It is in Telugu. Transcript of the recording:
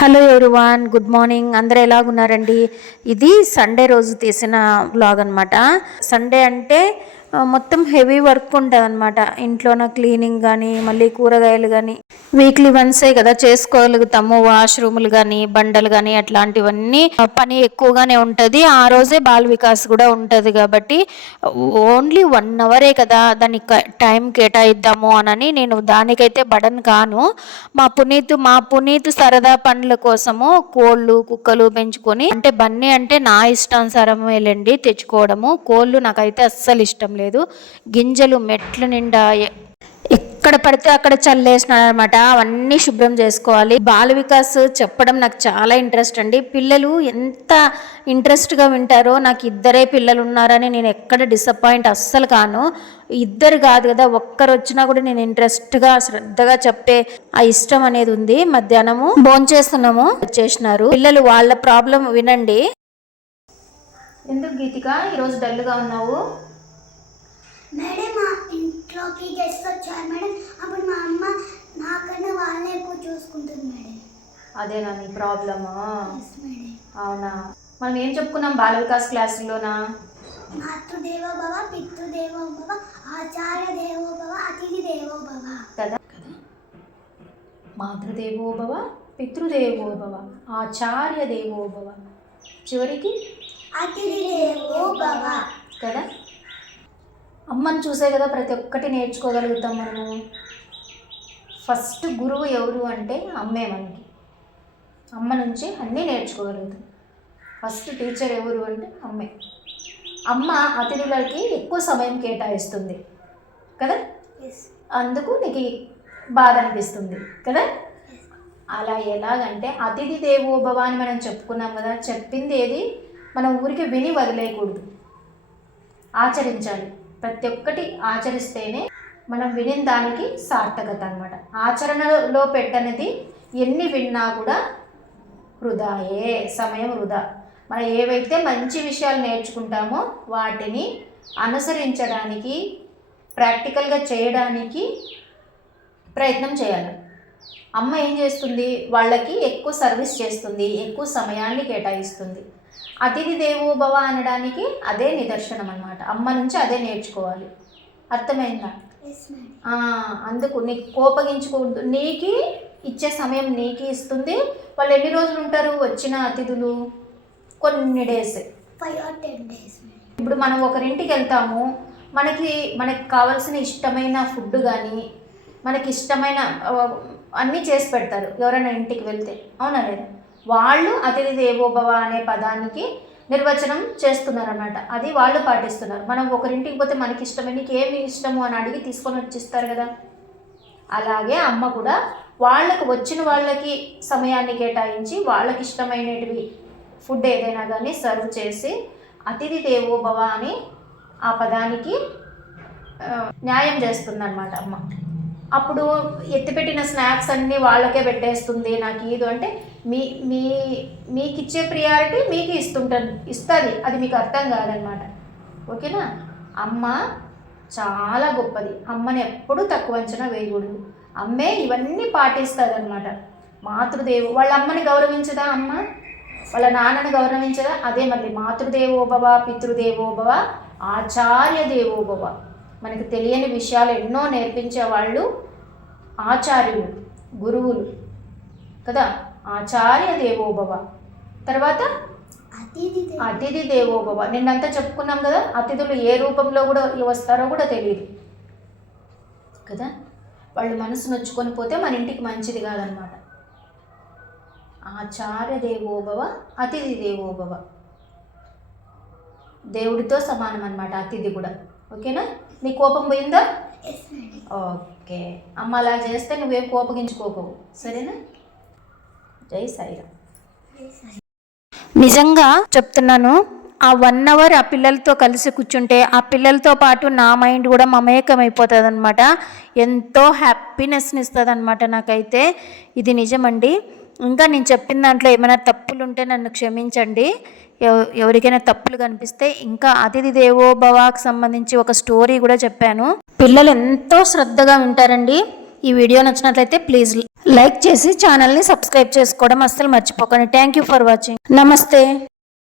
Hello everyone, good morning. అందరూ ఎలాగున్నారండి? ఇది సండే రోజు తీసిన వ్లాగ్ అనమాట. సండే అంటే మొత్తం హెవీ వర్క్ ఉంటుంది అనమాట. ఇంట్లోన క్లీనింగ్ కానీ, మళ్ళీ కూరగాయలు కానీ వీక్లీ వన్సే కదా చేసుకోగలుగుతాము. వాష్రూములు కానీ, బండలు కానీ అట్లాంటివన్నీ పని ఎక్కువగానే ఉంటుంది. ఆ రోజే బాల్ వికాస్ కూడా ఉంటుంది కాబట్టి ఓన్లీ 1 అవరే కదా, దానికి టైం కేటాయిద్దాము అని నేను దానికైతే బడన్ కాను. మా పునీత్ సరదా పండ్ల కోసము కోళ్ళు కుక్కలు పెంచుకొని, అంటే బన్నీ అంటే నా ఇష్టానుసారమేలండి తెచ్చుకోవడము. కోళ్ళు నాకైతే అస్సలు ఇష్టం లేదు. గింజలు మెట్ల నిండా ఎక్కడ పడితే అక్కడ చల్లేసినాడు అనమాట. అవన్నీ శుభ్రం చేసుకోవాలి. బాల వికాస్ చెప్పడం నాకు చాలా ఇంట్రెస్ట్ అండి. పిల్లలు ఎంత ఇంట్రెస్ట్గా వింటారో. నాకు 2 పిల్లలు ఉన్నారని నేను ఎక్కడ డిసప్పాయింట్ అస్సలు కాను. 2 కాదు కదా, ఒక్కరు వచ్చినా కూడా నేను ఇంట్రెస్ట్గా శ్రద్ధగా చెప్పే ఆ ఇష్టం అనేది ఉంది. మధ్యాహ్నము భోంచేస్తున్నాము, వచ్చేసినారు పిల్లలు. వాళ్ళ ప్రాబ్లం వినండి. ఎందుకు గీతిక ఈరోజు డల్గా ఉన్నావు? మేడం మా ఇంట్లోకి గెస్ట్ వచ్చారు మేడం. అప్పుడు మా అమ్మ నాకన్నా వాళ్ళే ఎక్కువ చూసుకుంటుంది మేడం. అదేనా నీ ప్రాబ్లమా? అవునా. మనం ఏం చెప్పుకున్నాం బాల వికాస్ క్లాసులోనా? మాతృదేవో భవ, పితృదేవో భవ, ఆచార్య దేవో భవ, అతిథి దేవో భవ కదా. మాతృదేవో భవ, పితృదేవో భవ, ఆచార్య దేవో భవ, చివరికి అతిథి దేవో భవ కదా. అమ్మని చూసే కదా ప్రతి ఒక్కటి నేర్చుకోగలుగుతాం మనము. ఫస్ట్ గురువు ఎవరు అంటే అమ్మే. మనకి అమ్మ నుంచి అన్నీ నేర్చుకోగలుగుతాం. ఫస్ట్ టీచర్ ఎవరు అంటే అమ్మే. అమ్మ అతిథులకి ఎక్కువ సమయం కేటాయిస్తుంది కదా, అందుకు నీకు బాధ అనిపిస్తుంది కదా. అలా ఎలాగంటే అతిథి దేవోభవ అని మనం చెప్పుకున్నాం కదా. చెప్పింది ఏది మనం ఊరికి విని వదిలేయకూడదు, ఆచరించాలి. ప్రతి ఒక్కటి ఆచరిస్తేనే మనం వినిన దానికి సార్థకత అనమాట. ఆచరణలో పెట్టనిది ఎన్ని విన్నా కూడా వృధాయే, సమయం వృధా. మనం ఏవైతే మంచి విషయాలు నేర్చుకుంటామో వాటిని అనుసరించడానికి, ప్రాక్టికల్గా చేయడానికి ప్రయత్నం చేయాలి. అమ్మ ఏం చేస్తుంది? వాళ్ళకి ఎక్కువ సర్వీస్ చేస్తుంది, ఎక్కువ సమయాన్ని కేటాయిస్తుంది. అతిథి దేవోభవ అనడానికి అదే నిదర్శనం అన్నమాట. అమ్మ నుంచి అదే నేర్చుకోవాలి. అర్థమైందా? అందుకు నీకు కోపగించుకోవద్దు. నీకు ఇచ్చే సమయం నీకు ఇస్తుంది. వాళ్ళు ఎన్ని రోజులు ఉంటారు వచ్చిన అతిథులు? కొన్ని డేస్, 5 or 10 days. ఇప్పుడు మనం ఒకరింటికి వెళ్తాము, మనకి కావాల్సిన ఇష్టమైన ఫుడ్ కానీ, మనకి ఇష్టమైన అన్నీ చేసి పెడతారు ఎవరైనా ఇంటికి వెళ్తే, అవునా లేదా? వాళ్ళు అతిథి దేవోభవ అనే పదానికి నిర్వచనం చేస్తున్నారన్నమాట. అది వాళ్ళు పాటిస్తున్నారు. మనం ఒకరింటికి పోతే మనకి ఇష్టమే, నీకు ఏమి ఇష్టము అని అడిగి తీసుకొని వచ్చిస్తారు కదా. అలాగే అమ్మ కూడా వాళ్ళకు వచ్చిన వాళ్ళకి సమయాన్ని కేటాయించి వాళ్ళకి ఇష్టమైనటివి ఫుడ్ ఏదైనా కానీ సర్వ్ చేసి అతిథి దేవోభవ అని ఆ పదానికి న్యాయం చేస్తుందన్నమాట అమ్మ. అప్పుడు ఎత్తిపెట్టిన స్నాక్స్ అన్నీ వాళ్ళకే పెట్టేస్తుంది. నాకు ఇది అంటే మీకు ఇచ్చే ప్రియారిటీ మీకు ఇస్తుంది. అది మీకు అర్థం కాదనమాట. ఓకేనా? అమ్మ చాలా గొప్పది. అమ్మని ఎప్పుడూ తక్కువ అంచనా వేయకూడదు. అమ్మే ఇవన్నీ పాటిస్తుంది అనమాట. వాళ్ళ అమ్మని గౌరవించదా అమ్మ? వాళ్ళ నాన్నని గౌరవించదా? అదే మళ్ళీ మాతృదేవోభవ, పితృదేవోభవ, ఆచార్య దేవోభవ. మనకు తెలియని విషయాలు ఎన్నో నేర్పించే వాళ్ళు ఆచార్యులు, గురువులు కదా. ఆచార్య దేవోభవ. తర్వాత అతిథి దేవోభవ. నిన్నంతా చెప్పుకున్నాం కదా. అతిథులు ఏ రూపంలో కూడా వస్తారో కూడా తెలియదు కదా. వాళ్ళు మనసు నొచ్చుకొని పోతే మన ఇంటికి మంచిది కాదనమాట. ఆచార్య దేవోభవ, అతిథి దేవోభవ. దేవుడితో సమానం అనమాట అతిథి కూడా. ఓకేనా? నీ కోపం పోయిందా? ఓకే. అమ్మ అలా చేస్తే నువ్వేం కోపగించుకోకవు, సరేనా? జై సాయిరామ్. నిజంగా చెప్తున్నాను, ఆ 1 అవర్ ఆ పిల్లలతో కలిసి కూర్చుంటే ఆ పిల్లలతో పాటు నా మైండ్ కూడా మమేకమైపోతుంది అనమాట. ఎంతో హ్యాపీనెస్ని ఇస్తుంది అనమాట నాకైతే. ఇది నిజమండి. ఇంకా నేను చెప్పిన దాంట్లో ఏమైనా తప్పులు ఉంటే నన్ను క్షమించండి. ఎవరికైనా తప్పులు కనిపిస్తే. ఇంకా అతిథి దేవోభవకి సంబంధించి ఒక స్టోరీ కూడా చెప్పాను. పిల్లలు ఎంతో శ్రద్ధగా వింటారండి. ఈ వీడియో నచ్చినట్లయితే ప్లీజ్ లైక్ చేసి ఛానల్ని సబ్స్క్రైబ్ చేసుకోవడం అస్సలు మర్చిపోకండి. Thank you for watching. నమస్తే.